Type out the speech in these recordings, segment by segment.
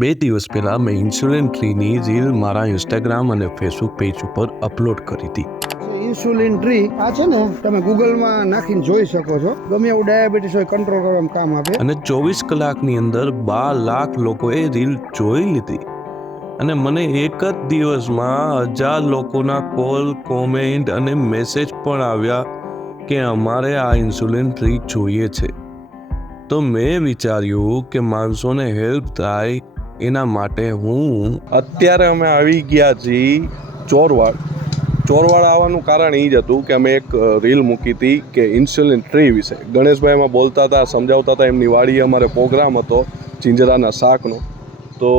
બે દિવસ પહેલાં મેં ઇન્સ્યુલિન ટ્રીની રીલ મારા ઇન્સ્ટાગ્રામ અને ફેસબુક પેજ ઉપર અપલોડ કરી હતી. ઇન્સ્યુલિન ટ્રી આ છે ને તમે ગૂગલમાં નાખીને જોઈ શકો છો. ગમે એવું ડાયાબિટીસ હોય કંટ્રોલ કરવામાં કામ આપે અને ચોવીસ કલાકની અંદર બાર લાખ લોકોએ રીલ જોઈ લીધી. અને મને એક જ દિવસમાં હજાર લોકોના કોલ કોમેન્ટ અને મેસેજ પણ આવ્યા કે અમારે આ ઇન્સ્યુલિન ટ્રી જોઈએ છે. તો મેં વિચાર્યું કે માણસોને હેલ્પ થાય એના માટે હું અત્યારે અમે આવી ગયા છીએ ચોરવાડ. ચોરવાડ આવવાનું કારણ એ જ હતું કે અમે એક રીલ મૂકી હતી કે ઇન્સ્યુલિન ટ્રી વિશે. ગણેશભાઈ એમાં બોલતા હતા, સમજાવતા હતા, એમની વાડીએ અમારે પ્રોગ્રામ હતો ચિંજરાના શાકનો. તો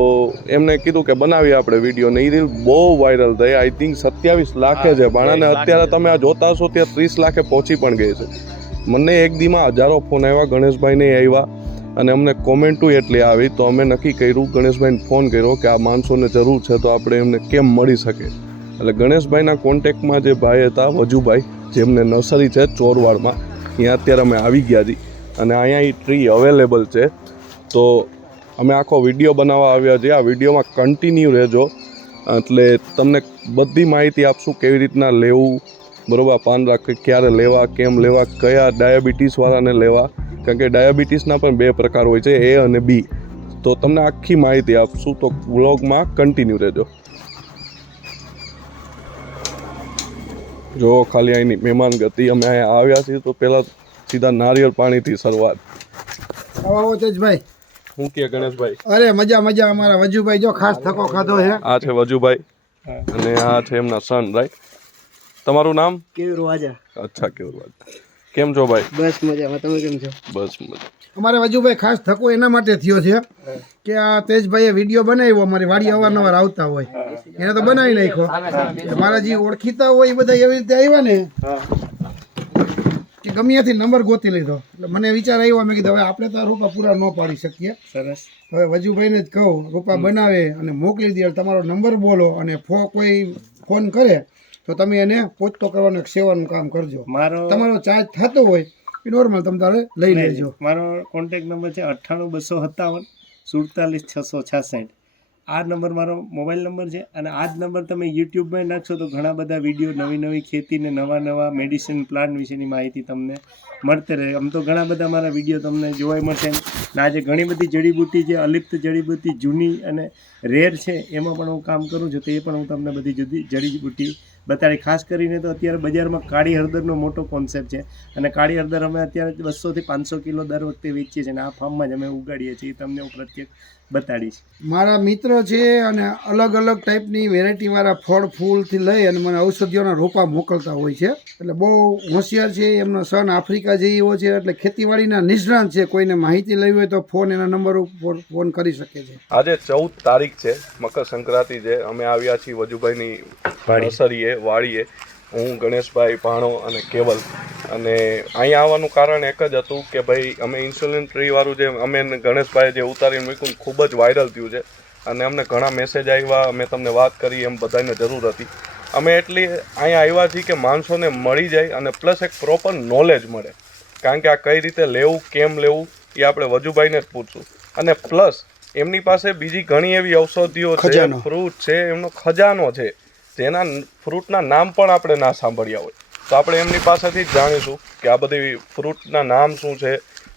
એમને કીધું કે બનાવીએ આપણે વીડિયો ને એ રીલ બહુ વાયરલ થઈ. આઈ થિંક સત્યાવીસ લાખે છે ભાણાને અત્યારે તમે આ જોતા હશો ત્યાં ત્રીસ લાખે પહોંચી પણ ગઈ છે. મને એક દીમાં હજારો ફોન આવ્યા, ગણેશભાઈને આવ્યા. અને અમને કોમેન્ટો એટલી આવી, તો અમે નક્કી કર્યું, ગણેશભાઈને ફોન કર્યો કે આ માણસોને જરૂર છે તો આપણે એમને કેમ મળી શકે. એટલે ગણેશભાઈના કોન્ટેક્ટમાં જે ભાઈ હતા, વજુભાઈ, જેમને નર્સરી છે ચોરવાડમાં, ત્યાં અત્યારે અમે આવી ગયા છીએ અને અહીંયા એ ટ્રી અવેલેબલ છે. તો અમે આખો વીડિયો બનાવવા આવ્યા છીએ. આ વિડીયોમાં કન્ટિન્યુ રહેજો. એટલે તમને બધી માહિતી આપશું, કેવી રીતના લેવું બરોબર પાન રાખ ક્યારે લેવા કેમ લેવા કયા ડાયાબિટીસવાળાને લેવા? કારણ કે ડાયાબિટીસના પણ બે પ્રકાર હોય છે એ અને બી. તો તમને આખી માહિતી આપશું તો વ્લોગમાં કન્ટિન્યુ રહેજો. જો ખાલી અહીંની મહેમાન ગતિ અમે અહીંયા આવ્યા છીએ તો પહેલાં સીધા નારિયેળ પાણીથી શરૂઆત. આવો તેજભાઈ. હું કે ગણેશભાઈ? અરે મજા મજા અમારા વજુભાઈ જો ખાસ થકો ખાધો છે. આ છે વજુભાઈ અને આ છે એમના સન રાઈટ તમારું નામ? કેવું વાજા. અચ્છા કેવું વાત કેમ છો ભાઈ? બસ મજામાં. તમે કેમ છો? બસ મજા. અમારે વજુભાઈ ખાસ થકો એના માટે થયો છે કે આ તેજભાઈએ વીડિયો બનાવ્યો અમારી વાડી અવારનવાર આવતા હોય. એને તો બનાવી નાખ્યો. મારા જે ઓળખીતા હોય એ બધા એવી રીતે આવ્યા ને કે ગમે ત્યાંથી નંબર ગોતી લીધો. એટલે મને વિચાર આવ્યો મેં કીધું હવે આપણે તો રૂપા પૂરા ન પાડી શકીએ. સરસ. હવે વજુભાઈને જ કહું રૂપા બનાવે અને મોકલી દે તમારો નંબર બોલો અને ફો કોઈ ફોન કરે તો તમે એને પોચતો કરવાનું એક સેવાનું કામ કરજો. મારો તમારો ચાર્જ થતો હોય એ નોર્મલ તમે તારે લઈ લેજો. મારો કોન્ટેક નંબર છે અઠ્ઠાણું બસો સત્તાવન સુડતાલીસ છસો છાસઠ. આ નંબર મારો મોબાઈલ નંબર છે અને આ જ નંબર તમે યુટ્યુબમાં નાખશો તો ઘણા બધા વીડિયો નવી નવી ખેતીને નવા નવા મેડિસિન પ્લાન્ટ વિશેની માહિતી તમને મળતે રહે. આમ તો ઘણા બધા મારા વીડિયો તમને જોવા મળશે. અને આજે ઘણી બધી જડીબુટ્ટી જે અલિપ્ત જડીબુટ્ટી જૂની અને રેર છે એમાં પણ હું કામ કરું છું તો એ પણ હું તમને બધી જુદી જડીબુટ્ટી બતાડી. ખાસ કરીને તો અત્યારે બજારમાં કાળી હળદરનો મોટો કોન્સેપ્ટ છે. અને કાળી હળદર અમે અત્યારે બસોથી પાંચસો કિલો દર વખતે વેચીએ છીએ અને આ ફાર્મમાં જ અમે ઉગાડીએ છીએ. તમને હું પ્રત્યેક બતાડીશ. મારા મિત્ર છે અને અલગ અલગ ટાઈપની વેરાયટીવાળા ફળ ફૂલથી લઈ અને મને ઔષધિઓના રોપા મોકલતા હોય છે. એટલે બહુ હોશિયાર છે એમનો સન આફ્રિકા જેવો છે. એટલે ખેતીવાડીના નિષ્ણાંત છે. કોઈને માહિતી લેવી હોય તો ફોન એના નંબર ઉપર ફોન કરી શકે છે. આજે ચૌદ તારીખ છે. મકર સંક્રાંતિ છે. અમે આવ્યા છીએ વજુભાઈની નર્સરીએ. વાડીએ હું ગણેશભાઈ ભાણો અને કેવલ. અને અહીંયા આવવાનું કારણ એક જ હતું કે ભાઈ અમે ઇન્સ્યુલિન ટ્રીવાળું જે અમે ગણેશભાઈ જે ઉતારીને મૂક્યું ખૂબ જ વાયરલ થયું છે. અને અમને ઘણા મેસેજ આવ્યા અમે તમને વાત કરી એમ બધાને જરૂર હતી. અમે એટલી અહીંયા આવ્યા છીએ કે માણસોને મળી જાય અને પ્લસ એક પ્રોપર નોલેજ મળે. કારણ કે આ કઈ રીતે લેવું કેમ લેવું એ આપણે વજુભાઈને જ પૂછશું. અને પ્લસ એમની પાસે બીજી ઘણી એવી ઔષધિઓ છે. ફ્રૂટ છે એમનો ખજાનો છે. જેના ફ્રૂટના નામ પણ આપણે ના સાંભળ્યા હોય. તો આપણે એમની પાસેથી જ જાણીશું કે આ બધી ફ્રૂટના નામ શું છે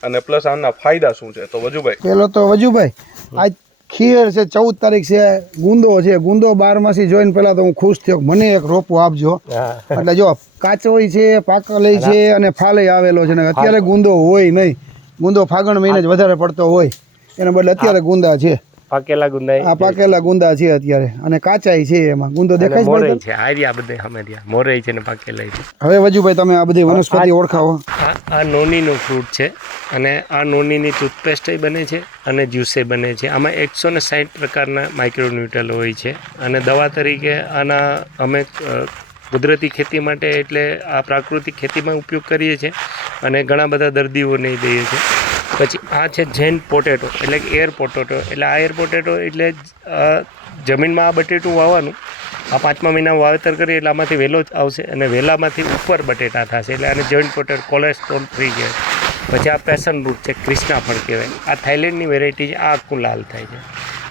અને પ્લસ આના ફાયદા શું છે. તો વજુભાઈ. પેલો તો વજુભાઈ આજ ખીર છે ચૌદ તારીખ છે ગુંદો છે ગુંદો બારમાસી જોઈને પહેલા તો હું ખુશ થયો મને એક રોપો આપજો. એટલે જો કાચોય છે પાકલય છે અને ફાલય આવેલો છે ને અત્યારે ગુંદો હોય નહીં. ગુંદો ફાગણ મહિને જ વધારે પડતો હોય. એના બદલે અત્યારે ગુંદા છે. પાકેલા ગુંદા આ પાકેલા ગુંદા છે અત્યારે. અને કાચાઈ છે એમાં. ગુંદો દેખાય છે મોરે? છે. આર્યા બધે અમે ત્યાં મોરઈ છે ને પાકેલા છે. હવે વજુભાઈ તમે આ બધી વનસ્પતિ ઓળખાવો. આ આ નોનીનું ફ્રૂટ છે. અને આ નોનીની ટૂથપેસ્ટ બને છે અને જ્યુસે બને છે. આમાં એકસો ને સાઠ પ્રકારના માઇક્રોન્યુટ્રલ હોય છે. અને દવા તરીકે આના અમે કુદરતી ખેતી માટે એટલે આ પ્રાકૃતિક ખેતીમાં ઉપયોગ કરીએ છીએ. અને ઘણા બધા દર્દીઓને દઈએ છીએ. પછી આ છે જેન પોટેટો, એટલે એર પોટેટો. એટલે આ એર પોટેટો એટલે જમીનમાં આ બટેટું વાવવાનું. આ પાંચમા મહિનામાં વાવેતર કરીએ એટલે આમાંથી વેલો જ આવશે અને વહેલામાંથી ઉપર બટેટા થશે. એટલે આને જોઈન્ટ પોટેટ કોલેસ્ટ્રોલ ફ્રી છે પછી આ પેશન રૂટ છે ક્રિષ્ના ફળ કહેવાય. આ થાઇલેન્ડની વેરાયટી છે, આ આખું લાલ થાય છે.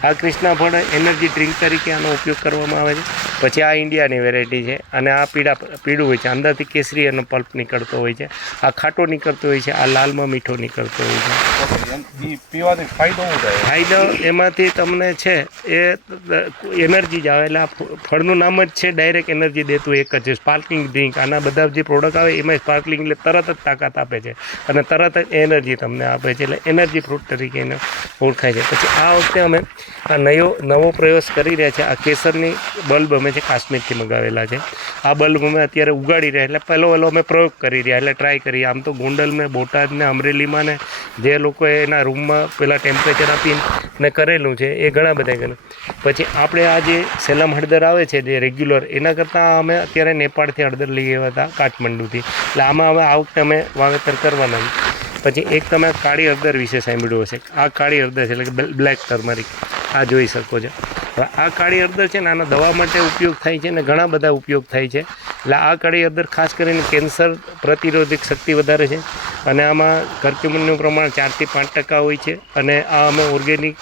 આ ક્રિષ્ના ફળ એનર્જી ડ્રિંક તરીકે આનો ઉપયોગ કરવામાં આવે છે. પછી આ ઇન્ડિયાની વેરાયટી છે અને આ પીળા પીળું હોય છે. અંદરથી કેસરી અને પલ્પ નીકળતો હોય છે. આ ખાટો નીકળતો હોય છે. આ લાલમાં મીઠો નીકળતો હોય છે. પીવાથી ફાયદો ફાયદો એમાંથી તમને છે એ એનર્જી જ આવે. એટલે આ ફળનું નામ જ છે ડાયરેક્ટ એનર્જી દેતું એક જ છે. Sparkling drink. આના બધા જે પ્રોડક્ટ આવે એમાં સ્પાર્કલિંગ એટલે તરત જ તાકાત આપે છે. અને તરત જ એનર્જી તમને આપે છે. એટલે એનર્જી ફ્રૂટ તરીકે એને ઓળખાય છે. પછી આ વખતે અમે આ નયો નવો પ્રયોગ કરી રહ્યા છે. આ કેસરની બલ્બ અમે છે કાશ્મીરથી મંગાવેલા છે. આ બલ્બ અમે અત્યારે ઉગાડી રહ્યા, એટલે પહેલો પહેલો અમે પ્રયોગ કરી રહ્યા, એટલે ટ્રાય કરીએ આમ તો ગોંડલ ને બોટાદ અમરેલીમાં ને જે લોકોએ એના રૂમમાં પેલા ટેમ્પરેચર આપીને કરેલું છે, એ ઘણા બધા કરેલું. પછી આપણે આ જે સેલમ હળદર આવે છે જે રેગ્યુલર એના કરતાં અમે અત્યારે નેપાળથી હળદર લઈ આવ્યા હતા, કાઠમંડુથી. એટલે આમાં હવે આ વખતે અમે વાવેતર કરવાના પછી એક તમે કાળી હળદર વિશે સાંભળ્યું હશે. આ કાળી હળદર છે, એટલે કે બ્લેક ટર્મરિક. આ જોઈ શકો છો. આ કાળી હળદર છે ને, આનો દવા માટે ઉપયોગ થાય છે અને ઘણા બધા ઉપયોગ થાય છે. એટલે આ કાળી હળદર ખાસ કરીને કેન્સર પ્રતિરોધક શક્તિ વધારે છે. અને આમાં કર્ક્યુમિનનું પ્રમાણ ચારથી પાંચ ટકા હોય છે. અને આ અમે ઓર્ગેનિક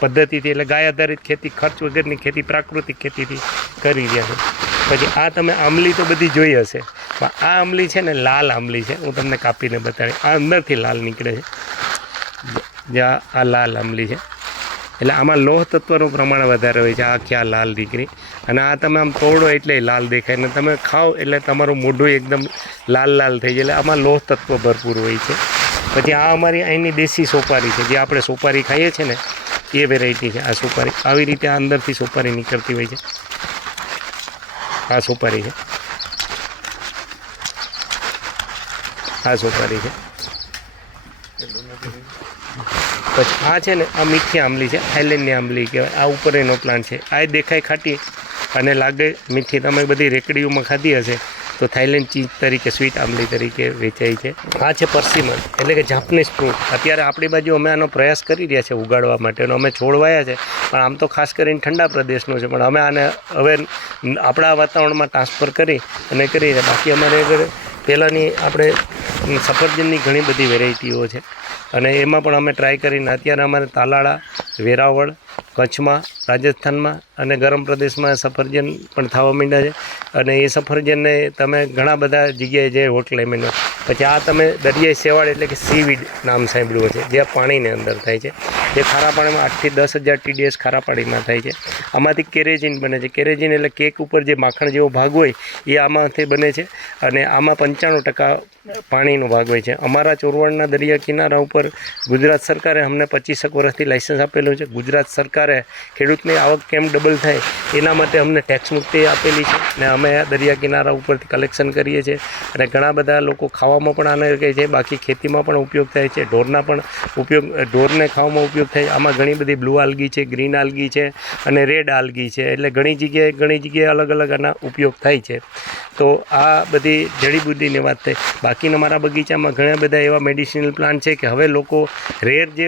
પદ્ધતિથી, એટલે ગાય આધારિત ખેતી, ખર્ચ વગરની ખેતી, પ્રાકૃતિક ખેતીથી કરી રહ્યા છે. પછી આ તમે આંબલી તો બધી જોઈ હશે. પણ આ આંબલી છે ને, લાલ આંબલી છે. હું તમને કાપીને બતાવી આ અંદરથી લાલ નીકળે છે. જે આ લાલ આંબલી છે. એટલે આમાં લોહ તત્વનું પ્રમાણ વધારે હોય છે. આ ક્યાં લાલ દીકરી અને આ તમે આમ તોડો એટલે લાલ દેખાય. અને તમે ખાઓ એટલે તમારું મોઢું એકદમ લાલ લાલ થઈ જાય. એટલે આમાં લોહ તત્વ ભરપૂર હોય છે. પછી આ અમારી અહીંની દેશી સોપારી છે. જે આપણે સોપારી ખાઈએ છીએ ને, એ વેરાયટી છે. આ સોપારી આવી રીતે આ અંદરથી સોપારી નીકળતી હોય છે. આ સોપારી છે. આ સોપારી છે. પછી આ છે ને, આ મીઠી આંબલી છે આઈલેન્ડની આંબલી કહેવાય. આ ઉપર એનો પ્લાન્ટ છે. આ દેખાય ખાટી અને લાગે મીઠી. તમે બધી રેકડીઓમાં ખાધી હશે. તો થાઇલેન્ડ ચીઝ તરીકે સ્વીટ આંબલી તરીકે વેચાય છે. આ છે પરસિમન એટલે કે જાપનીઝ ફ્રૂટ અત્યારે આપણી બાજુ અમે આનો પ્રયાસ કરી રહ્યા છે ઉગાડવા માટેનો અમે છોડવાયા છે. પણ આમ તો ખાસ કરીને ઠંડા પ્રદેશનો છે. પણ અમે આને હવે આપણા વાતાવરણમાં ટ્રાન્સફર કરી અને કરી બાકી અમારે આગળ પહેલાંની આપણે સફરજનની ઘણી બધી વેરાયટીઓ છે. અને એમાં પણ અમે ટ્રાય કરીને, અત્યારે અમારે તાલાળા, વેરાવળ કચ્છમાં, રાજસ્થાનમાં અને ગરમ પ્રદેશમાં સફરજન પણ થવા માંડ્યા છે. અને એ સફરજનને તમે ઘણા બધા જગ્યાએ જે હોટલ એમને પછી આ તમે દરિયાઈ સેવાળ એટલે કે સીવીડ નામ સાંભળ્યું છે જે પાણીની અંદર થાય છે. જે ખારા પાણીમાં આઠથી દસ હજાર ટીડીએસ ખારા પાણીમાં થાય છે. આમાંથી કેરેજીન બને છે. કેરેજીન એટલે કેક ઉપર જે માખણ જેવો ભાગ હોય, એ આમાંથી બને છે. અને આમાં પંચાણું ટકા પાણીનો ભાગ હોય છે. અમારા ચોરવાડના દરિયા કિનારા ઉપર ગુજરાત સરકારે અમને પચીસેક વર્ષથી લાઇસન્સ આપેલું છે. ગુજરાત સરકારે ખેડૂતની આવક કેમ ડબલ થાય, એના માટે અમને ટેક્સ મુક્તિ આપેલી છે ને અમે દરિયા કિનારા ઉપરથી કલેક્શન કરીએ છીએ અને ઘણા બધા લોકો ખાવામાં પણ આને કહે છે, બાકી ખેતીમાં પણ ઉપયોગ થાય છે, ઢોરના પણ ઉપયોગ, ઢોરને ખાવામાં ઉપયોગ થાય આમાં ઘણી બધી બ્લુ આલ્ગી છે ગ્રીન આલ્ગી છે અને રેડ આલ્ગી છે, એટલે ઘણી જગ્યાએ ઘણી જગ્યાએ અલગ અલગ આના ઉપયોગ થાય છે. તો આ બધી જડીબુદ્ધિની વાત થઈ. બાકીના મારા બગીચામાં ઘણા બધા એવા મેડિસિનલ પ્લાન્ટ છે કે હવે લોકો રેર જે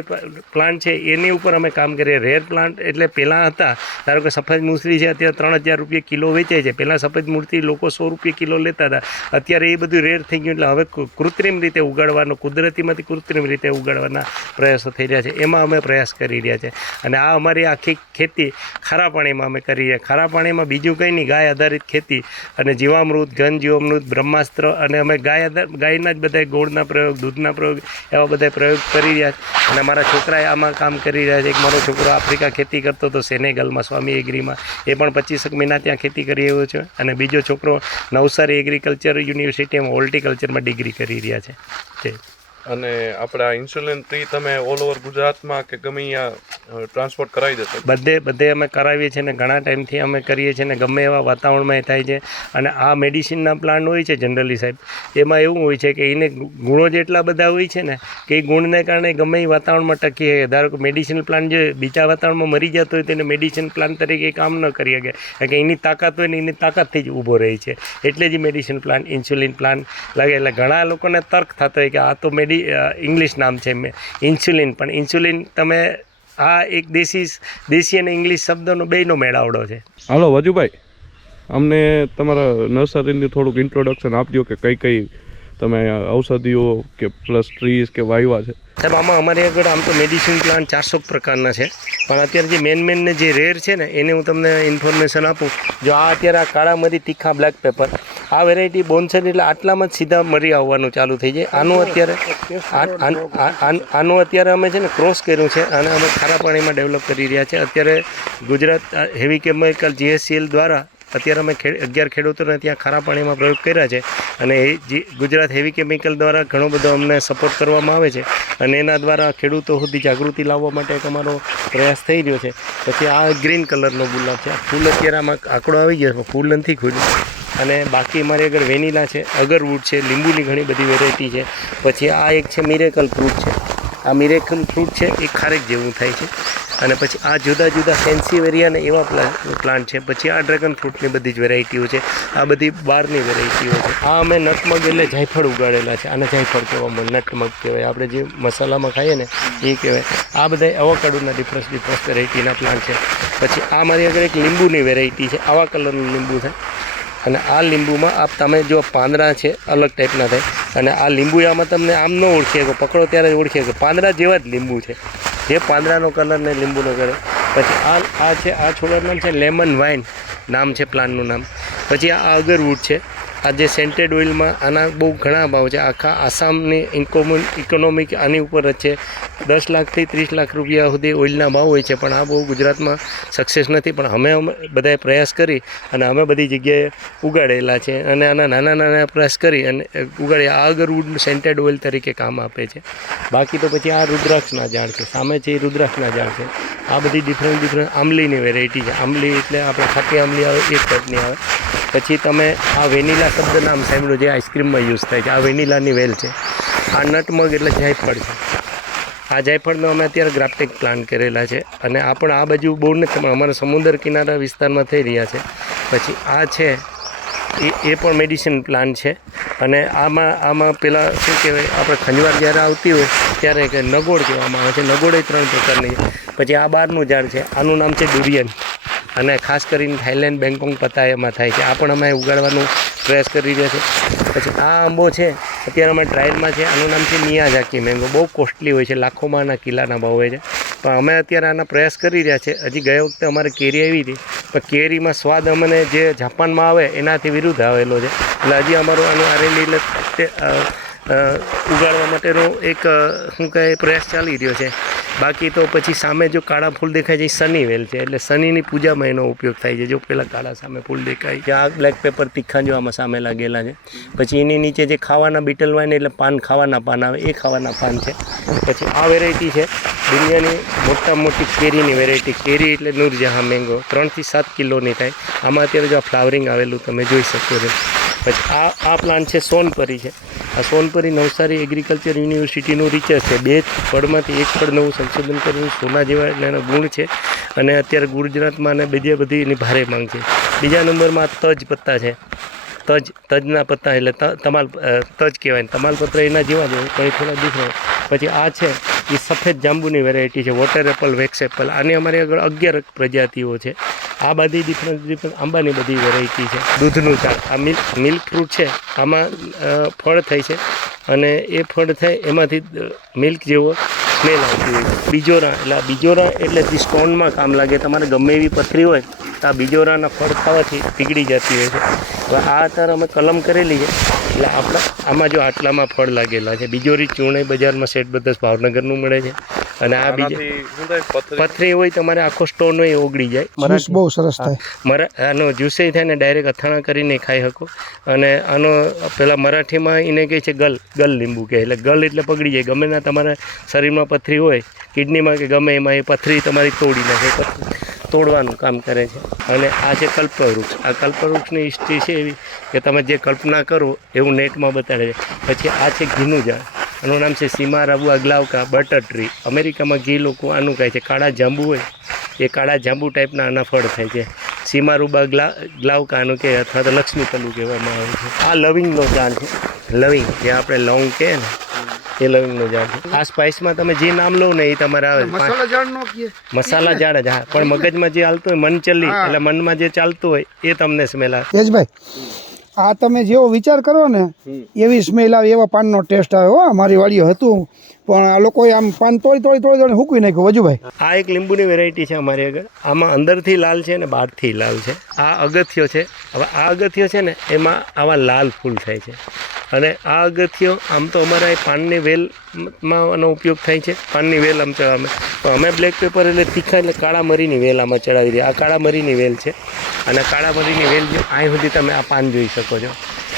પ્લાન્ટ છે એની ઉપર અમે કામ કરીએ. રેર પ્લાન્ટ એટલે પહેલાં હતા. ધારો કે સફેદ મૂસલી છે, અત્યારે ત્રણ હજાર રૂપિયા કિલો વેચાય છે. પહેલાં સફેદ મૂર્તિ લોકો સો રૂપિયા કિલો લેતા હતા. અત્યારે એ બધું રેર થઈ ગયું, એટલે હવે કૃત્રિમ રીતે ઉગાડવાનો, કુદરતીમાંથી કૃત્રિમ રીતે ઉગાડવાના પ્રયાસો થઈ રહ્યા છે. એમાં અમે પ્રયાસ કરી રહ્યા છે. અને આ અમારી આખી ખેતી ખારા પાણીમાં અમે કરી રહ્યા. ખારા પાણીમાં બીજું કંઈ નહીં, ગાય આધારિત ખેતી અને જીવામૃત ઘન જીવામૃત બ્રહ્માસ્ત્ર અને અમે ગાય આધાર, ગાયના જ બધા ગોળના પ્રયોગ, દૂધના પ્રયોગ એવા બધા પ્રયોગ કરી રહ્યા છે. અને મારા છોકરાએ આમાં કામ કરી રહ્યા છે. એક મારો છોકરો આફ્રિકા ખેતી કરતો હતો, સેનેગલમાં, સ્વામી એગ્રીમાં એ પણ પચીસક મહિના ત્યાં ખેતી કરી રહ્યો છે. અને બીજો છોકરો નવસારી એગ્રીકલ્ચર યુનિવર્સિટીમાં હોર્ટિકલ્ચરમાં ડિગ્રી કરી રહ્યા છે. અને આપણા ફ્રી તમે ઓલ ઓવર ગુજરાતમાં કે ગમે અહીંયા ટ્રાન્સપોર્ટ કરાવી દેશો. બધે બધે અમે કરાવીએ છીએ ને ઘણા ટાઈમથી અમે કરીએ છીએ ને ગમે એવા વાતાવરણમાં એ થાય છે. અને આ મેડિસિનના પ્લાન્ટ હોય છે જનરલી સાહેબ, એમાં એવું હોય છે કે એને ગુણો જેટલા બધા હોય છે ને, કે એ ગુણને કારણે ગમે એ વાતાવરણમાં ટકી શકે ધારો કે મેડિસિન પ્લાન્ટ જે બીજા વાતાવરણમાં મરી જતો હોય તેને મેડિસિન પ્લાન્ટ તરીકે કામ ન કરી શકે કારણ કે એની તાકાત હોય ને એની તાકાતથી જ ઊભો રહે છે. એટલે જ મેડિસિન પ્લાન્ટ ઇન્સ્યુલિન પ્લાન્ટ લાગે. એટલે ઘણા લોકોને તર્ક થતો હોય કે આ તો મેડિ ઇંગ્લિશ નામ છે ઇન્સ્યુલિન. પણ ઇન્સ્યુલિન તમે આ એક દેશી દેશી અને ઇંગ્લિશ શબ્દનો બેયનો મેળાવડો છે. હાલો, વજુભાઈ, અમને તમારા નર્સરીની થોડુંક ઇન્ટ્રોડક્શન આપજો કે કઈ કઈ તમે ઔષધિઓ કે પ્લસ ટ્રીઝ કે વાયવા છે. સાહેબ, આમાં અમારી આગળ આમ તો મેડિસિન પ્લાન્ટ ચારસો પ્રકારના છે. પણ અત્યારે જે મેન મેન ને જે રેર છે ને, એને હું તમને ઇન્ફોર્મેશન આપું. જો આ અત્યારે આ કાળા મરી તીખા બ્લેક પેપર આ વેરાયટી બોન્સન એટલે આટલામાં જ સીધા મરી આવવાનું ચાલુ થઈ જાય. આનું અત્યારે આનું અત્યારે અમે છે ને ક્રોસ કર્યું છે અને અમે ખારા પાણીમાં ડેવલપ કરી રહ્યા છે. અત્યારે ગુજરાત હેવી કેમિકલ જીએસસીએલ દ્વારા અત્યારે અમે ખે અગિયાર ખેડૂતોને ત્યાં ખારા પાણીમાં પ્રયોગ કર્યા છે અને એ જે ગુજરાત હેવી કેમિકલ દ્વારા ઘણો બધો અમને સપોર્ટ કરવામાં આવે છે અને એના દ્વારા ખેડૂતો સુધી જાગૃતિ લાવવા માટે એક અમારો પ્રયાસ થઈ રહ્યો છે. પછી આ ગ્રીન કલરનો ગુલાબ છે. આ ફૂલ અત્યારે આમાં આંકડો આવી ગયો ફૂલ નથી ખુલ્યું. અને બાકી અમારી આગળ વેનીલા છે, અગરવુડ છે, લીંબુની ઘણી બધી વેરાયટી છે. પછી આ એક છે મિરેકલ ફ્રૂટ છે. આ મિરેકલ ફ્રૂટ છે, એ ખારેક જેવું થાય છે. અને પછી આ જુદા જુદા ફેન્સી અને એવા પ્લાન્ટ છે. પછી આ ડ્રેગન ફ્રૂટની બધી જ વેરાયટીઓ છે. આ બધી બહારની વેરાયટીઓ છે. આ અમે નટમગ એટલે જાયફળ ઉગાડેલા છે. આને જાયફળ કહેવામાં નટમગ કહેવાય. આપણે જે મસાલામાં ખાઈએ ને, એ કહેવાય. આ બધા એવોકાડોના ડિફરન્સ ડિફરન્સ વેરાયટીના પ્લાન્ટ છે. પછી આ મારી આગળ એક લીંબુની વેરાયટી છે. આવા કલરનું લીંબુ છે. અને આ લીંબુમાં આપ, તમે જો પાંદડા છે, અલગ ટાઈપના થાય. અને આ લીંબુ આમાં તમને આમ ન ઓળખીએ કે પકડો ત્યારે ઓળખીએ કે પાંદડા જેવા જ લીંબુ છે. જે પાંદડાનો કલર ને લીંબુનો કલર પછી આ આ છે, આ છોડનું છે લેમન વાઇન નામ છે પ્લાન્ટનું નામ. પછી આ અગરવુડ છે. આ જે સેન્ટેડ ઓઇલમાં આના બહુ ઘણા ભાવ છે. આખા આસામની ઇન્કોમન ઇકોનોમિક આની ઉપર જ છે. દસ લાખથી ત્રીસ લાખ રૂપિયા સુધી ઓઇલના ભાવ હોય છે, પણ આ બહુ ગુજરાતમાં સક્સેસ નથી. પણ અમે અમે બધાએ પ્રયાસ કરી અને અમે બધી જગ્યાએ ઉગાડેલા છે અને આના નાના નાના પ્રયાસ કરી અને ઉગાડી. આ અગરવુડ સેન્ટેડ ઓઇલ તરીકે કામ આપે છે. બાકી તો પછી આ રુદ્રાક્ષના ઝાડ છે. સામે છે એ રુદ્રાક્ષના ઝાડ છે. આ બધી ડિફરન્ટ ડિફરન્ટ આંબલીની વેરાયટી છે. આંબલી એટલે આપણે ખાટી આંબલી આવે એ ટાઈપની આવે. પછી તમે આ વેનીલા શબ્દ નામ સાંભળ્યું જે આઈસ્ક્રીમમાં યુઝ થાય છે. આ વેનીલાની વેલ છે. આ નટમગ એટલે જાયફળ છે. આ જાયફળનો અમે અત્યારે ગ્રાફ્ટિક પ્લાન કરેલા છે અને આ પણ આ બાજુ બહુ નથી અમારા સમુદ્ર કિનારા વિસ્તારમાં થઈ રહ્યા છે. પછી આ છે, એ એ પણ મેડિસિન પ્લાન છે. અને આમાં આમાં પેલા શું કહેવાય, આપણે ખંજવાર જ્યારે આવતી હોય ત્યારે કે નગોડ કહેવામાં આવે છે. નગોડ એ ત્રણ પ્રકારની છે. પછી આ બહારનું ઝાડ છે. આનું નામ છે ડુરિયન. અને ખાસ કરીને થાઈલેન્ડ, બેંગકોંગ પતાયામાં થાય છે. આ પણ અમે ઉગાડવાનું પ્રયાસ કરી રહ્યા છે પછી આ આંબો છે, અત્યારે અમે ટ્રાયલમાં છે આનું નામ છે મિયાઝાકી મેંગો. બહુ કોસ્ટલી હોય છે લાખોમાં આના કિલ્લાના ભાવ હોય છે. પણ અમે અત્યારે આના પ્રયાસ કરી રહ્યા છે હજી ગયા વખતે અમારે કેરી આવી હતી. પણ કેરીમાં સ્વાદ અમને જે જાપાનમાં આવે, એનાથી વિરુદ્ધ આવેલો છે. એટલે હજી અમારો આનું આરેલી ઉગાડવા માટેનો એક શું કહે પ્રયાસ ચાલી રહ્યો છે. બાકી તો પછી સામે જો કાળા ફૂલ દેખાય છે, એ શનિ વેલ છે. એટલે શનિની પૂજામાં એનો ઉપયોગ થાય છે. જો પેલા કાળા સામે ફૂલ દેખાય છે, આ બ્લેક પેપર તીખા જો આમાં સામે લાગેલા છે. પછી એની નીચે જે ખાવાના બીટલ ને, એટલે પાન ખાવાના પાન આવે, એ ખાવાના પાન છે. પછી આ વેરાયટી છે. દુનિયાની મોટા મોટી કેરીની વેરાયટી. કેરી એટલે નૂરજહાં મેંગો. ત્રણથી સાત કિલોની થાય. આમાં અત્યારે જો આ ફ્લાવરિંગ આવેલું, તમે જોઈ શકો છો. પછી આ આ પ્લાન્ટ છે સોનપરી છે. આ સોનપરી નવસારી એગ્રીકલ્ચર યુનિવર્સિટીનું રિચર્ચ છે. બે ફળમાંથી એક ફળ નવું સંશોધન કરેલું સોના જેવા એટલે એના ગુણ છે અને અત્યારે ગુજરાતમાં અને બીજે બધી એની ભારે માંગ છે. બીજા નંબરમાં તજ પત્તા છે. તજ, તજના પત્તા એટલે તમાલ તજ કહેવાય. તમાલપત્ર એના જેવા જ હોય કંઈ થોડા ડિફરન્ટ પછી આ છે એ સફેદ જાંબુની વેરાયટી છે વોટર એપલ વેક્સ એપલ આની અમારી આગળ અગિયાર પ્રજાતિઓ છે. આ બધી ડિફરન્ટ ડિફરન્ટ આંબાની બધી વેરાયટી છે. દૂધનું ચાર. આ મિલ્ક મિલ્ક ફ્રૂટ છે. આમાં ફળ થાય છે. અને એ ફળ થાય, એમાંથી મિલ્ક જેવો સ્મેલ આવતી હોય બીજોરા, એટલે આ બીજોરા એટલે સ્ટોનમાં કામ લાગે, તમારે ગમે એવી પથરી હોય, તો આ બીજોરાના ફળ ખાવાથી પીગળી જતી હોય છે. હવે આ અત્યારે અમે કલમ કરેલી છે. એટલે આપણા આમાં જો આટલામાં ફળ લાગેલા છે બીજો રીત ચૂર્ણ બજારમાં સેટ બદસ ભાવનગરનું મળે છે. અને આ બીજે પથરી હોય હોય તમારે આખો સ્ટોન હોય ઓગળી જાય. જ્યુસ બહુ સરસ થાય. મરા આનો જ્યુસે થાય ને ડાયરેક્ટ અથાણા કરીને ખાઈ શકો. અને આનો પેલા મરાઠીમાં એને કહે છે ગલ ગલ લીંબુ કહે. એટલે ગલ એટલે પગડી જાય. ગમે ના તમારા શરીરમાં પથરી હોય કિડનીમાં કે ગમે એમાં એ પથરી તમારી તોડી નાખે. પથરી તોડવાનું કામ કરે છે. અને આ છે કલ્પવૃક્ષ. આ કલ્પવૃક્ષની હિસ્ટ્રી છે એવી કે તમે જે કલ્પના કરો એવું નેટમાં બતાડે છે. પછી આ છે ઘીનું ઝાડ. આનું નામ છે સીમા રાબુ અગલાવકા બટર ટ્રી. અમેરિકામાં ઘી લોકો આનું કહે છે. કાળા જાંબુ હોય એ કાળા જાંબુ ટાઈપના આના ફળ થાય છે. સીમારૂબા ગ્લા ગ્લાવકા આનું કે અથવા તો લક્ષ્મી પલ્લુ કહેવામાં આવે છે. આ લવિંગનો ઝાડ છે. લવિંગ જે આપણે લોંગ કહે ને એ લવિંગનો ઝાડ છે. આ સ્પાઇસમાં તમે જે નામ લો ને એ તમારે આવે પાંચ- મસાલા ઝાડ નો મસાલા ઝાડ જ હા. પણ મગજમાં જે હાલતું હોય મન ચલ્લી એટલે મનમાં જે ચાલતું હોય એ તમને સ્મેલ આવે. તેજભાઈ આ તમે જેવો વિચાર કરો ને એવી સ્મેલ આવે એવા પાનનો ટેસ્ટ આવે હો મારી વાળીઓ હતું. પણ આ લોકોએ આમ પાન તોડી તોડી તોડી તોડી હૂકવી નાખ્યું. વજુભાઈ આ એક લીંબુની વેરાયટી છે અમારી આગળ. આમાં અંદરથી લાલ છે અને બહારથી લાલ છે. આ અગથિયો છે. હવે આ અગથિયો છે ને, એમાં આવા લાલ ફૂલ થાય છે. અને આ અગથિયો આમ તો અમારા પાનની વેલમાં આનો ઉપયોગ થાય છે. પાનની વેલ આમ ચડાવે તો અમે બ્લેક પેપર એટલે તીખા એટલે કાળા મરીની વેલ આમાં ચડાવી દઈએ. આ કાળા મરીની વેલ છે. અને કાળા મરીની વેલ જો અહીં સુધી તમે આ પાન જોઈ શકો છો.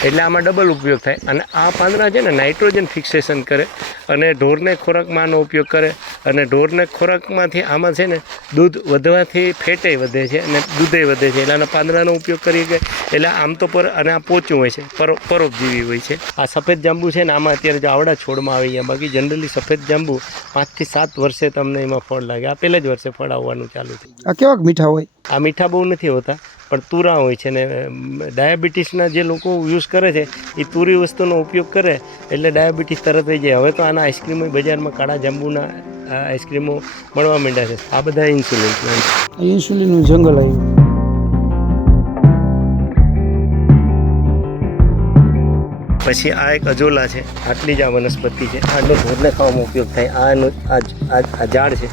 એટલે આમાં ડબલ ઉપયોગ થાય. અને આ પાંદડા છે ને નાઇટ્રોજન ફિક્સેશન કરે અને ઢોરને ખોરાકમાં આનો ઉપયોગ કરે. અને ઢોરને ખોરાકમાંથી આમાં છે ને દૂધ વધવાથી ફેટે વધે છે અને દૂધે વધે છે. એટલે આના પાંદડાનો ઉપયોગ કરીએ કે એટલે આમ તો પર અને આ પોચું હોય છે. પરો પરોપજીવી હોય છે. આ સફેદ જાંબુ છે ને આમાં અત્યારે જો આવડા છોડમાં આવી ગયા બાકી જનરલી સફેદ જાંબુ પાંચથી સાત વર્ષે તમને એમાં ફળ લાગે. આ પહેલા જ વર્ષે ફળ આવવાનું ચાલુ થયું. આ કેવાક મીઠા હોય? આ મીઠા બહુ નથી હોતા. પણ તુરા હોય છે ને ડાયાબિટીસના જે લોકો યુઝ કરે છે એ તુરી વસ્તુનો ઉપયોગ કરે એટલે ડાયાબિટીસ તરત થઈ જાય. હવે તો આના આઈસ્ક્રીમ બજારમાં કાળા જાંબુના આઈસ્ક્રીમો મળવા માંડ્યા છે. આ બધા ઇન્સ્યુલિન ઇન્સ્યુલિનનું જંગલ આવ્યું. પછી આ એક અજોલા છે આટલી જ આ વનસ્પતિ છે. આનો ઢોરને ખાવામાં ઉપયોગ થાય. આનો આ ઝાડ છે.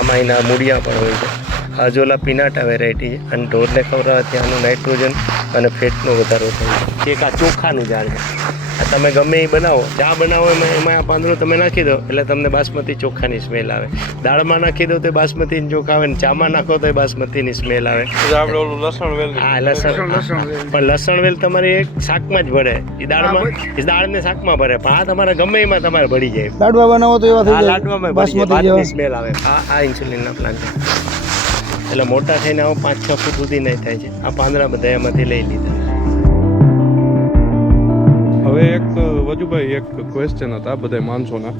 આમાં એના મૂળિયા પણ હોય છે. આ અજોલા પિનાટા વેરાયટી છે. અને ઢોરને ખવડાવે ત્યાંનું નાઇટ્રોજન અને ફેટનો વધારો થાય છે. એક આ ચોખાનું ઝાડ છે. આ તમે ગમે એ બનાવો. ચા બનાવો એમાં એમાં આ પાંદડો તમે નાખી દો એટલે તમને બાસમતી ચોખાની સ્મેલ આવે. દાળમાં નાખી દો તો બાસમતી ચોખા આવે ને ચામાં નાખો તો બાસમતીની સ્મેલ આવે. આપણે ઓલું લસણ વેલ હા લસણ. પણ લસણ વેલ તમારી એક શાકમાં જ ભરે એ દાળમાં એ દાળને શાકમાં ભરે પણ આ તમારે ગમે એમાં તમારે ભળી જાય. લાડવા બનાવો તો એવા થઈ જાય. લાડવામાં બાસમતી સ્મેલ આવે. આ આ ઇન્સ્યુલિનના પ્લાન્ટ એટલે મોટા થઈને આવો પાંચ છ ફૂટ સુધી નહીં થાય છે. આ પાંદડા બધા એમાંથી લઈ લીધા. હવે એક, વજુભાઈ, એક ક્વેશ્ચન હતા બધા માણસોના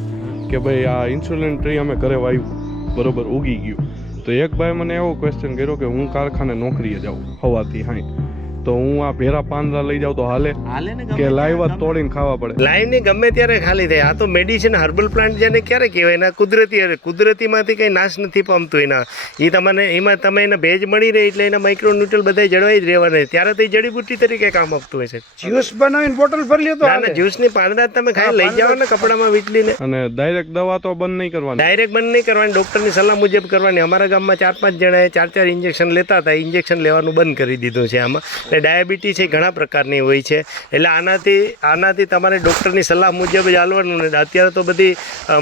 કે ભાઈ આ ઇન્સ્યુલિન ટ્રી અમે ઘરે વાવ્યું બરોબર, ઉગી ગયું. તો એક ભાઈ મને એવો ક્વેશ્ચન કર્યો કે હું કારખાને નોકરીએ જાઉં, હવાથી હાઈ. તો હું આ ભેરા પાંદડા લઈ જાઉં તો હાલે. કે લાઈવ જ તોડીને ખાવા પડે. લાઈવની ગમે ત્યારે ખાલી થાય. આ તો મેડિસિન હર્બલ પ્લાન્ટ જેને ક્યારે કહેવાય એના કુદરતી કુદરતીમાંથી કંઈ નાશ નથી પામતું એના. એ તમને એમાં તમે એને ભેજ મળી રહે એટલે એના માઇક્રોન્યુટ્રલ બધા જળવાઈ જ રહેવાના ત્યારે તો જડીબુટ્ટી તરીકે કામ આપતું હોય છે. જ્યુસ બનાવીને બોટલ ભરી લ્યો તો ના જ્યુસની પાંદડા તમે ખાઈ લઈ જાઓ ને કપડામાં વીટલીને. અને ડાયરેક્ટ દવા તો બંધ નહીં કરવાની. ડાયરેક્ટ બંધ નહીં કરવાની. ડૉક્ટરની સલાહ મુજબ કરવાની. અમારા ગામમાં ચાર પાંચ જણાએ ચાર ચાર ઇન્જેક્શન લેતા હતા. ઇન્જેક્શન લેવાનું બંધ કરી દીધું છે આમાં. એટલે ડાયાબિટીસ એ ઘણા પ્રકારની હોય છે. એટલે આનાથી આનાથી તમારે ડૉક્ટરની સલાહ મુજબ જ હાલવાનું ને અત્યારે તો બધી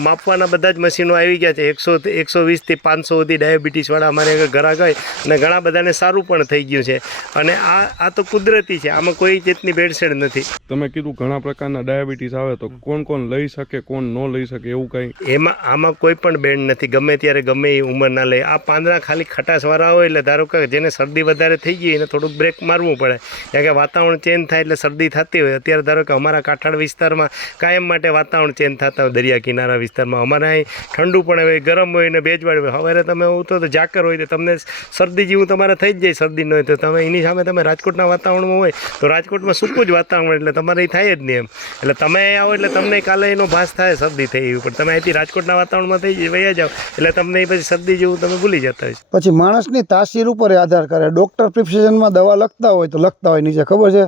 માપવાના બધા જ મશીનો આવી ગયા છે. એકસો એકસો વીસથી પાંચસો સુધી ડાયાબિટીસવાળા અમારે ઘરા ગઈ અને ઘણા બધાને સારું પણ થઈ ગયું છે. અને આ આ તો કુદરતી છે. આમાં કોઈ જાતની ભેળસેળ નથી. તમે કીધું ઘણા પ્રકારના ડાયાબિટીસ આવે તો કોણ કોણ લઈ શકે કોણ ન લઈ શકે એવું કંઈ? એમાં આમાં કોઈ પણ બેન્ડ નથી. ગમે ત્યારે ગમે એ ઉંમરના લે. આ પાંદડા ખાલી ખટાશવાળા હોય એટલે ધારો કે જેને શરદી વધારે થઈ ગઈ એને થોડુંક બ્રેક મારવું પડે. કારણ કે વાતાવરણ ચેન્જ થાય એટલે શરદી થતી હોય. અત્યારે ધારો કે અમારા કાંઠાળ વિસ્તારમાં કાયમ માટે વાતાવરણ ચેન્જ થતા હોય દરિયા કિનારા વિસ્તારમાં. અમારે અહીં ઠંડુ પણ હોય ગરમ હોય ને ભેજવાળ હોય. હવે તમે ઉતો તો ઝાકર હોય તો તમને શરદી જેવું તમારે થઈ જ જાય શરદી ન હોય તો. તમે એની સામે તમે રાજકોટના વાતાવરણમાં હોય તો રાજકોટમાં સૂકું જ વાતાવરણ એટલે તમારે એ થાય જ નહીં એમ. એટલે તમે આવો એટલે તમને કાલે એનો ભાસ થાય શરદી થઈ ગયું પણ તમે અહીંથી રાજકોટના વાતાવરણમાં થઈ વૈયા જાઓ એટલે તમને પછી શરદી જેવું તમે ભૂલી જતા હોય પછી માણસની તાસીર ઉપર આધાર કરે. ડૉક્ટર પ્રિસ્ક્રિપ્શનમાં દવા લખતા હોય તો લખતા હોય નીચે ખબર છે?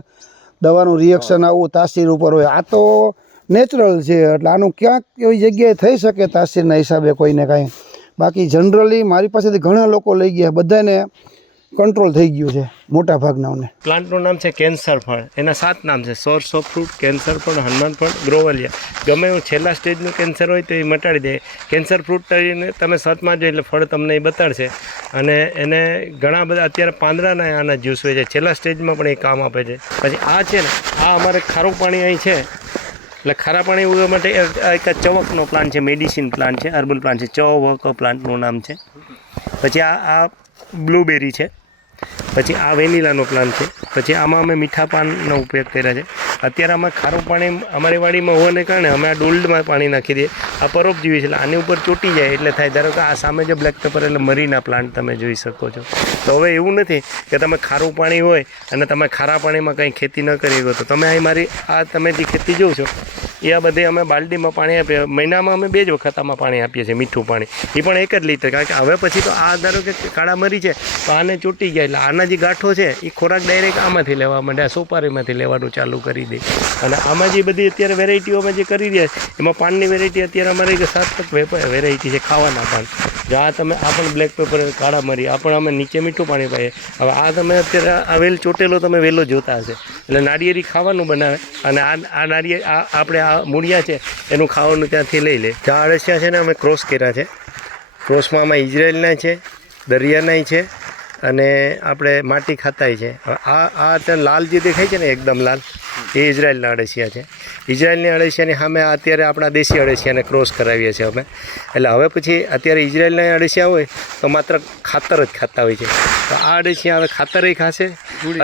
દવાનું રિએક્શન આવું તાસીર ઉપર હોય. આ તો નેચરલ છે એટલે આનું ક્યાંક એવી જગ્યાએ થઈ શકે તાસીરના હિસાબે કોઈને કાંઈ. બાકી જનરલી મારી પાસેથી ઘણા લોકો લઈ ગયા બધાને કંટ્રોલ થઈ ગયું છે મોટા ભાગનાઓને પ્લાન્ટનું નામ છે કેન્સર ફળ. એના સાત નામ છે. સોર્સ ઓફ ફ્રૂટ, કેન્સર ફળ, હનુમાન ફળ, ગ્રોવલિયા. ગમે એવું છેલ્લા સ્ટેજનું કેન્સર હોય તો એ મટાડી દે. કેન્સર ફ્રૂટ તરીને તમે સર્ચમાં જો એટલે ફળ તમને એ બતાડશે. અને એને ઘણા બધા અત્યારે પાંદડાના આના જ્યુસ હોય છે. છેલ્લા સ્ટેજમાં પણ એ કામ આપે છે. પછી આ છે ને, આ અમારે ખારું પાણી અહીં છે. એટલે ખારા પાણી ઉગવા માટે એક ચવકનો પ્લાન્ટ છે, મેડિસિન પ્લાન્ટ છે હર્બલ પ્લાન્ટ છે. ચવક પ્લાન્ટનું નામ છે. પછી આ આ બ્લુબેરી છે. પછી આ વેનીલાનો પ્લાન છે. પછી આમાં અમે મીઠા પાનનો ઉપયોગ કર્યા છે. અત્યારે અમે ખારું પાણી અમારી વાડીમાં હોવાને કારણે અમે આ ડોલ્ડમાં પાણી નાખી દઈએ. આ પરોપજીવી છે, એટલે આની ઉપર ચોટી જાય એટલે થાય. ધારો કે આ સામે જે બ્લેક પેપર એટલે મરીના પ્લાન્ટ તમે જોઈ શકો છો. તો હવે એવું નથી કે તમે ખારું પાણી હોય અને તમે ખારા પાણીમાં કંઈ ખેતી ન કરી શકો તો તમે અહીં મારી, આ તમે જે ખેતી જોવો છો, એ આ બધે અમે બાલટીમાં પાણી આપીએ. મહિનામાં અમે બે જ વખત આમાં પાણી આપીએ છીએ મીઠું પાણી. એ પણ એક જ લીટર કારણ કે હવે પછી તો આ ધારો કે કાળા મરી છે, તો આને ચોટી ગયા એટલે આના જે ગાંઠો છે, એ ખોરાક ડાયરેક્ટ આમાંથી લેવા માંડે આ સોપારીમાંથી લેવાનું ચાલુ કરી દે. અને આમાં જે બધી અત્યારે વેરાયટીઓ અમે જે કરી રહ્યા છે, એમાં પાનની વેરાયટી અત્યારે અમારે સાત સાત વેરાયટી છે ખાવાના પાન. જો આ તમે, આ પણ બ્લેક પેપર કાળા મરી, આ પણ અમે નીચે મીઠું પાણી પાઈએ. હવે આ તમે અત્યારે આ વેલ ચોટેલો તમે વેલો જોતા હશે. એટલે નાળિયેરી ખાવાનું બનાવે અને આ આ નાળિયેર આ આપણે આ મૂળિયા છે, એનું ખાવાનું ત્યાંથી લઈ લે. જ્યાં અળસિયા છે ને અમે ક્રોસ કર્યા છે. ક્રોસમાં આમાં ઇઝરાયલના છે, દરિયાના છે અને આપણે માટી ખાતાય છે. આ આ ત્યાં લાલ જે દેખાય છે ને એકદમ લાલ એ ઇઝરાયલના અળસિયા છે. ઇઝરાયલની અળસિયાની સામે અત્યારે આપણા દેશી અળસિયાને ક્રોસ કરાવીએ છીએ અમે. એટલે હવે પછી અત્યારે ઇઝરાયલના અળસિયા હોય તો માત્ર ખાતર જ ખાતા હોય છે. તો આ અળસિયા હવે ખાતરેય ખાશે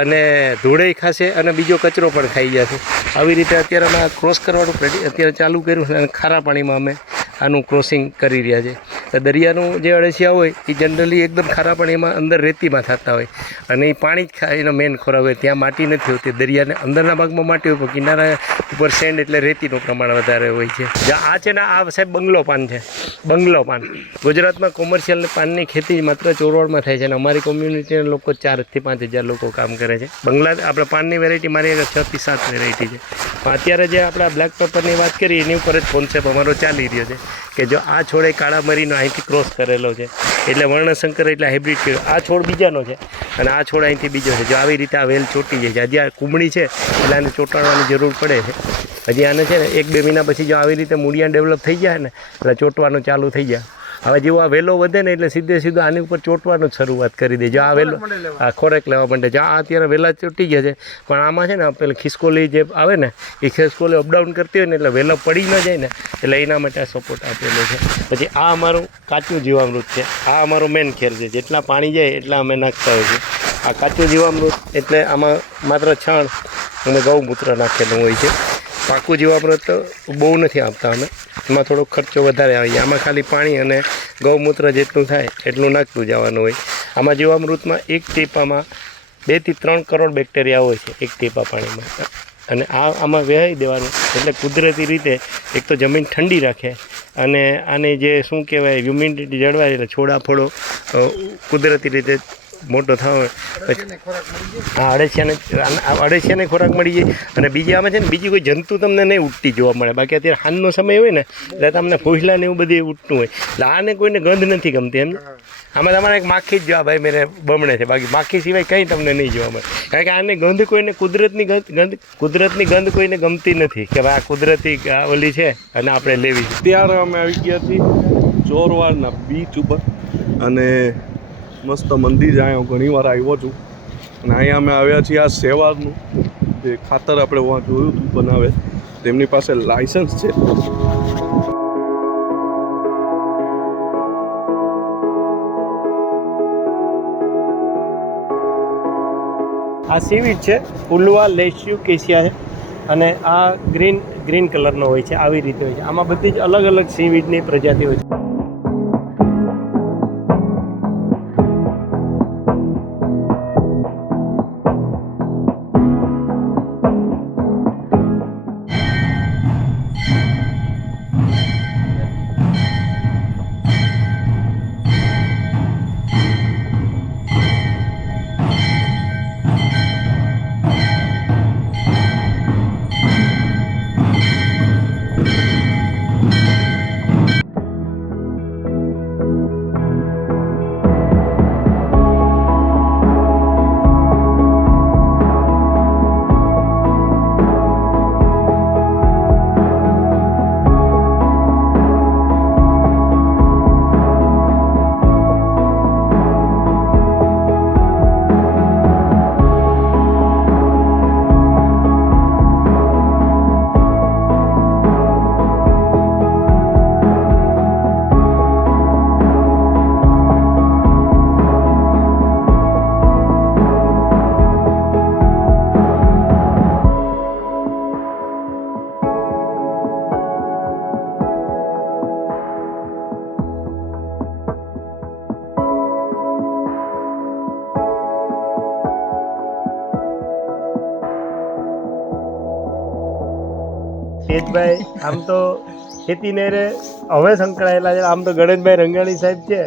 અને ધૂળે ખાશે અને બીજો કચરો પણ ખાઈ જશે આવી રીતે અત્યારે અમે ક્રોસ કરવાનું અત્યારે ચાલુ કર્યું છે અને ખારા પાણીમાં અમે આનું ક્રોસિંગ કરી રહ્યા છે. તો દરિયાનું જે અળસિયા હોય, એ જનરલી એકદમ ખારા એમાં અંદર રેતીમાં થતા હોય. અને એ પાણી જ ખાય એનો મેન ખોરાક હોય. ત્યાં માટી નથી હોતી. દરિયાને અંદરના ભાગમાં માટી હોય, પણ કિનારા ઉપર સેન્ડ એટલે રેતીનું પ્રમાણ વધારે હોય છે. આ છે ને, આ સાહેબ બંગલો પાન છે. બંગલો પાન. ગુજરાતમાં કોમર્શિયલ પાનની ખેતી માત્ર ચોરવાડમાં થાય છે અને અમારી કોમ્યુનિટીના લોકો ચારથી પાંચ હજાર લોકો કામ કરે છે. બંગલા, આપણે પાનની વેરાયટી મારી આગળ છ સાત વેરાયટી છે. પણ અત્યારે જે આપણે બ્લેક પેપરની વાત કરી એની ઉપર જ કોન્સેપ્ટ અમારો ચાલી રહ્યો છે. કે જો આ છોડ એ કાળા મરીનો અહીંથી ક્રોસ કરેલો છે. એટલે વર્ણશંકર એટલે હાઇબ્રિડ કર્યો આ છોડ બીજાનો છે. અને આ છોડ અહીંથી બીજો છે. જો આવી રીતે આ વેલ ચોટી જાય છે. હજી આ કુમળી છે. એટલે આને ચોંટાડવાની જરૂર પડે છે. હજી આને છે ને એક બે મહિના પછી જો આવી રીતે મૂળિયા ડેવલપ થઈ જાય ને, એટલે ચોંટવાનું ચાલુ થઈ જાય. હવે જેવો આ વેલો વધે ને એટલે સીધે સીધો આની ઉપર ચોંટવાનું જ શરૂઆત કરી દે. જો આ વેલો આ ખોરાક લેવા માંડે. જો આ અત્યારે વહેલા ચોંટી ગયા છે. પણ આમાં છે ને પેલી ખિસકોલી જે આવે ને એ ખિસકોલી અપડાઉન કરતી હોય ને એટલે વહેલો પડી ન જાય ને એટલે એના માટે આ સપોર્ટ આપેલો છે. પછી આ અમારું કાચું જીવામૃત છે. આ અમારો મેન ખેર છે. જેટલા પાણી જાય એટલા અમે નાખતા હોઈએ છીએ. આ કાચું જીવામૃત એટલે આમાં માત્ર છાણ અને ગૌમૂત્ર નાખેલું હોય છે. પાકું જીવામૃત બહુ નથી આપતા અમે. એમાં થોડોક ખર્ચો વધારે આવે. આમાં ખાલી પાણી અને ગૌમૂત્ર જેટલું થાય એટલું નાખતું જવાનું હોય. આમાં જીવામૃતમાં એક ટીપામાં બેથી ત્રણ કરોડ બેક્ટેરિયા હોય છે એક ટીપા પાણીમાં. અને આ આમાં વહેવાઈ દેવાનું. એટલે કુદરતી રીતે એક તો જમીન ઠંડી રાખે અને આને જે શું કહેવાય હ્યુમિડિટી જળવાય એટલે છોડા ફળો કુદરતી રીતે મોટો થાય હા અળસિયાને આ અળસિયાને ખોરાક મળી જાય. અને બીજી આમાં છે ને, બીજી કોઈ જંતુ તમને નહીં ઉઠતી જોવા મળે. બાકી અત્યારે હાનનો સમય હોય ને, એટલે તમને ફૂસલા ને એવું બધું ઉઠતું હોય. એટલે આને કોઈને ગંધ નથી ગમતી, એમ? આમાં તમારે એક માખી જ જોવા ભાઈ મેં બમણે છે. બાકી માખી સિવાય કંઈ તમને નહીં જોવા મળે. કારણ કે આને ગંધ કોઈને કુદરતની ગંધ કુદરતની ગંધ કોઈને ગમતી નથી. કે ભાઈ આ કુદરતી ઓલી છે, અને આપણે લેવી છે. ત્યારે અમે આવી ગયા છીએ ચોરવાડના બીચ ઉપર. અને મસ્ત મંદિર અહીંયા હું ઘણીવાર આવ્યો છું. અને અહીંયા અમે આવ્યા છીએ આ સેવારનું, જે ખાતર આપણે વहाँ જોયું હતું બનાવે. તેમની પાસે લાયસન્સ છે. આ સીવીડ છે ઉલ્વા લેસ્યુ કેસિયા છે. અને આ ગ્રીન ગ્રીન કલરનો હોય છે, આવી રીતે હોય છે. આમાં બધી જ અલગ અલગ સીવીડની પ્રજાતિ હોય છે. ખેતીને હવે સંકળાયેલા છે. આમ તો ગણેશભાઈ રંગાણી સાહેબ છે.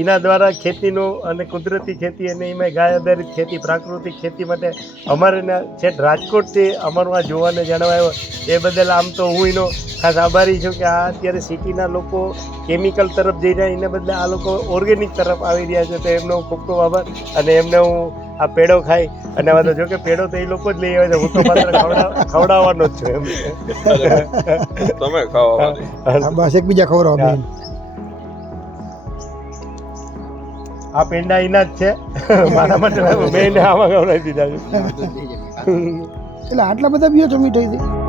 એના દ્વારા ખેતીનું અને કુદરતી ખેતી અને એમાં ગાય આધારિત ખેતી, પ્રાકૃતિક ખેતી માટે અમારે છેક રાજકોટથી અમારું આ જોવાને જાણવા આવ્યો એ બદલ આમ તો હું એનો ખાસ આભારી છું કે આ અત્યારે સિટીના લોકો કેમિકલ તરફ જઈ રહ્યા, એને બદલે આ લોકો ઓર્ગેનિક તરફ આવી રહ્યા છે. તો એમનો ખૂબ ખૂબ આભાર અને એમને હું આ પેડો ખાય અને તો જો કે પેડો તો એ લોકો જ લઈ આવે છે. હું તો માત્ર ખવડાવવાનો જ છું એમ. તમે ખાવા બસ એકબીજા ખવડાવો આ પેંડા એના જ છે. મારા માટે મેં એને આમાં ખવડાવી દીધા છે. એટલે આટલા બધા પીઓ છો. મીઠાઈથી